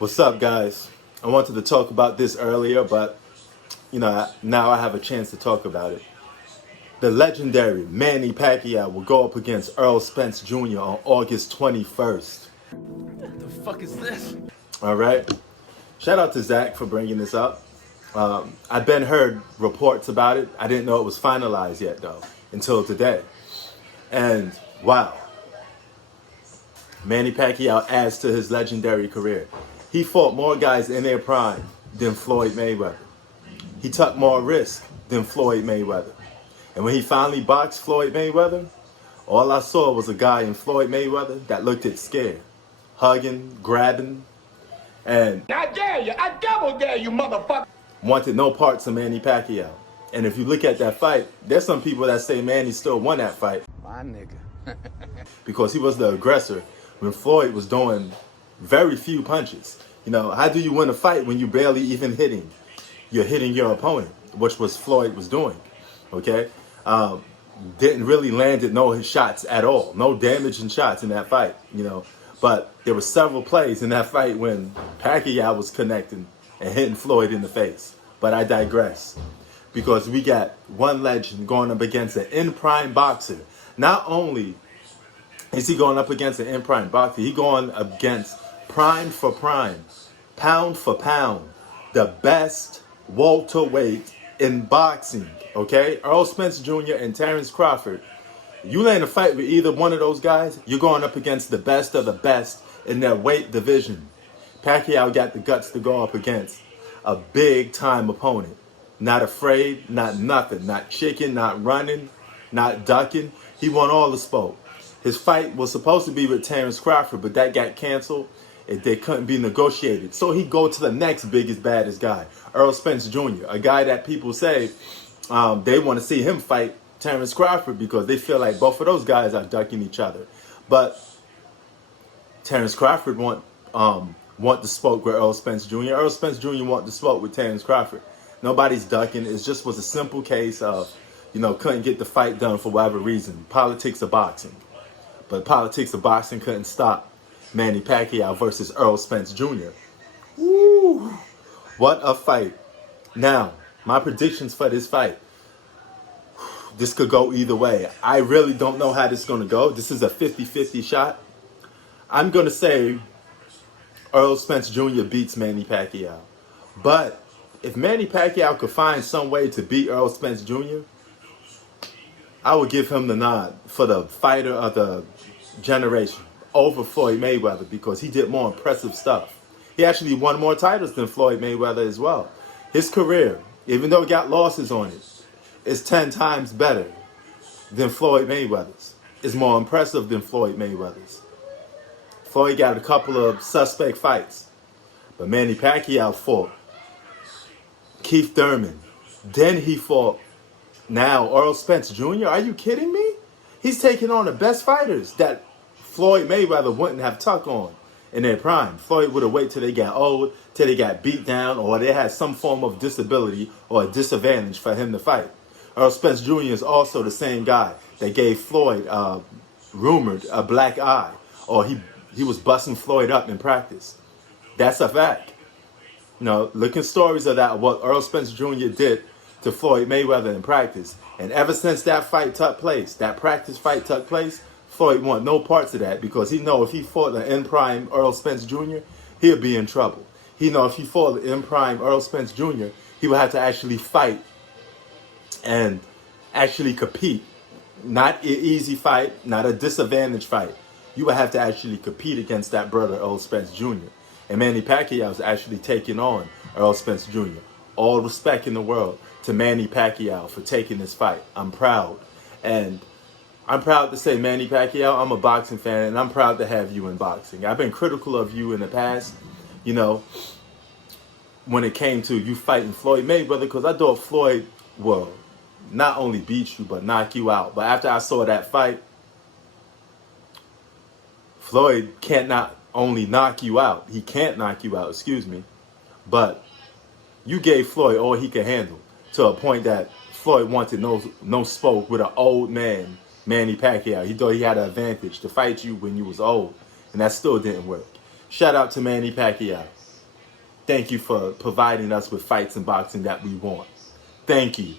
What's up, guys? I wanted to talk about this earlier, but now I have a chance to talk about it. The legendary Manny Pacquiao will go up against Errol Spence Jr. on August 21st. What the fuck is this? All right. Shout out to Zach for bringing this up. I've been heard reports about it. I didn't know it was finalized yet, though, until today. And wow, Manny Pacquiao adds to his legendary career. He fought more guys in their prime than Floyd Mayweather. He took more risk than Floyd Mayweather. And when he finally boxed Floyd Mayweather, all I saw was a guy in Floyd Mayweather that looked it scared, hugging, grabbing, and I dare you, I double dare you, motherfucker. Wanted no parts of Manny Pacquiao. And if you look at that fight, there's some people that say Manny still won that fight. My nigga. Because he was the aggressor when Floyd was doing very few punches. How do you win a fight when you barely even hitting? You're hitting your opponent, which was Floyd was doing. Okay? Didn't really landed no shots at all. No damaging shots in that fight, But there were several plays in that fight when Pacquiao was connecting and hitting Floyd in the face. But I digress. Because we got one legend going up against an in-prime boxer. Not only is he going up against an in-prime boxer, he going against prime for prime, pound for pound, the best welterweight in boxing, okay? Errol Spence Jr. and Terrence Crawford. You land a fight with either one of those guys, you're going up against the best of the best in their weight division. Pacquiao got the guts to go up against a big-time opponent. Not afraid, not nothing, not chicken, not running, not ducking. He won all the spoke. His fight was supposed to be with Terrence Crawford, but that got canceled. They couldn't be negotiated. So he go to the next biggest, baddest guy, Errol Spence Jr., a guy that people say they want to see him fight Terrence Crawford because they feel like both of those guys are ducking each other. But Terrence Crawford want the smoke with Errol Spence Jr. Errol Spence Jr. want the smoke with Terrence Crawford. Nobody's ducking. It just was a simple case of, couldn't get the fight done for whatever reason. Politics of boxing. But politics of boxing couldn't stop Manny Pacquiao versus Errol Spence Jr. Woo! What a fight. Now, my predictions for this fight. This could go either way. I really don't know how this is going to go. This is a 50-50 shot. I'm going to say Errol Spence Jr. beats Manny Pacquiao. But if Manny Pacquiao could find some way to beat Errol Spence Jr., I would give him the nod for the fighter of the generation over Floyd Mayweather because he did more impressive stuff. He actually won more titles than Floyd Mayweather as well. His career, even though it got losses on it, is 10 times better than Floyd Mayweather's. It's more impressive than Floyd Mayweather's. Floyd got a couple of suspect fights, but Manny Pacquiao fought Keith Thurman. Then he fought now Errol Spence Jr. Are you kidding me? He's taking on the best fighters that Floyd Mayweather wouldn't have tuck on in their prime. Floyd would have waited till they got old, till they got beat down, or they had some form of disability or a disadvantage for him to fight. Errol Spence Jr. is also the same guy that gave Floyd, rumored, a black eye, or he was busting Floyd up in practice. That's a fact. Looking stories of that, what Errol Spence Jr. did to Floyd Mayweather in practice. And ever since that fight took place, that practice fight took place, Floyd want no parts of that because he know if he fought the in-prime Errol Spence Jr., he'll be in trouble. He know if he fought the in-prime Errol Spence Jr., he would have to actually fight and actually compete. Not an easy fight, not a disadvantaged fight. You would have to actually compete against that brother, Errol Spence Jr. And Manny Pacquiao is actually taking on Errol Spence Jr. All respect in the world to Manny Pacquiao for taking this fight. I'm proud. And I'm proud to say, Manny Pacquiao, I'm a boxing fan, and I'm proud to have you in boxing. I've been critical of you in the past, when it came to you fighting Floyd Mayweather, because I thought Floyd will not only beat you, but knock you out. But after I saw that fight, Floyd can't not only knock you out, he can't knock you out, but you gave Floyd all he could handle to a point that Floyd wanted no smoke with an old man, Manny Pacquiao. He thought he had an advantage to fight you when you was old, and that still didn't work. Shout out to Manny Pacquiao. Thank you for providing us with fights in boxing that we want. Thank you.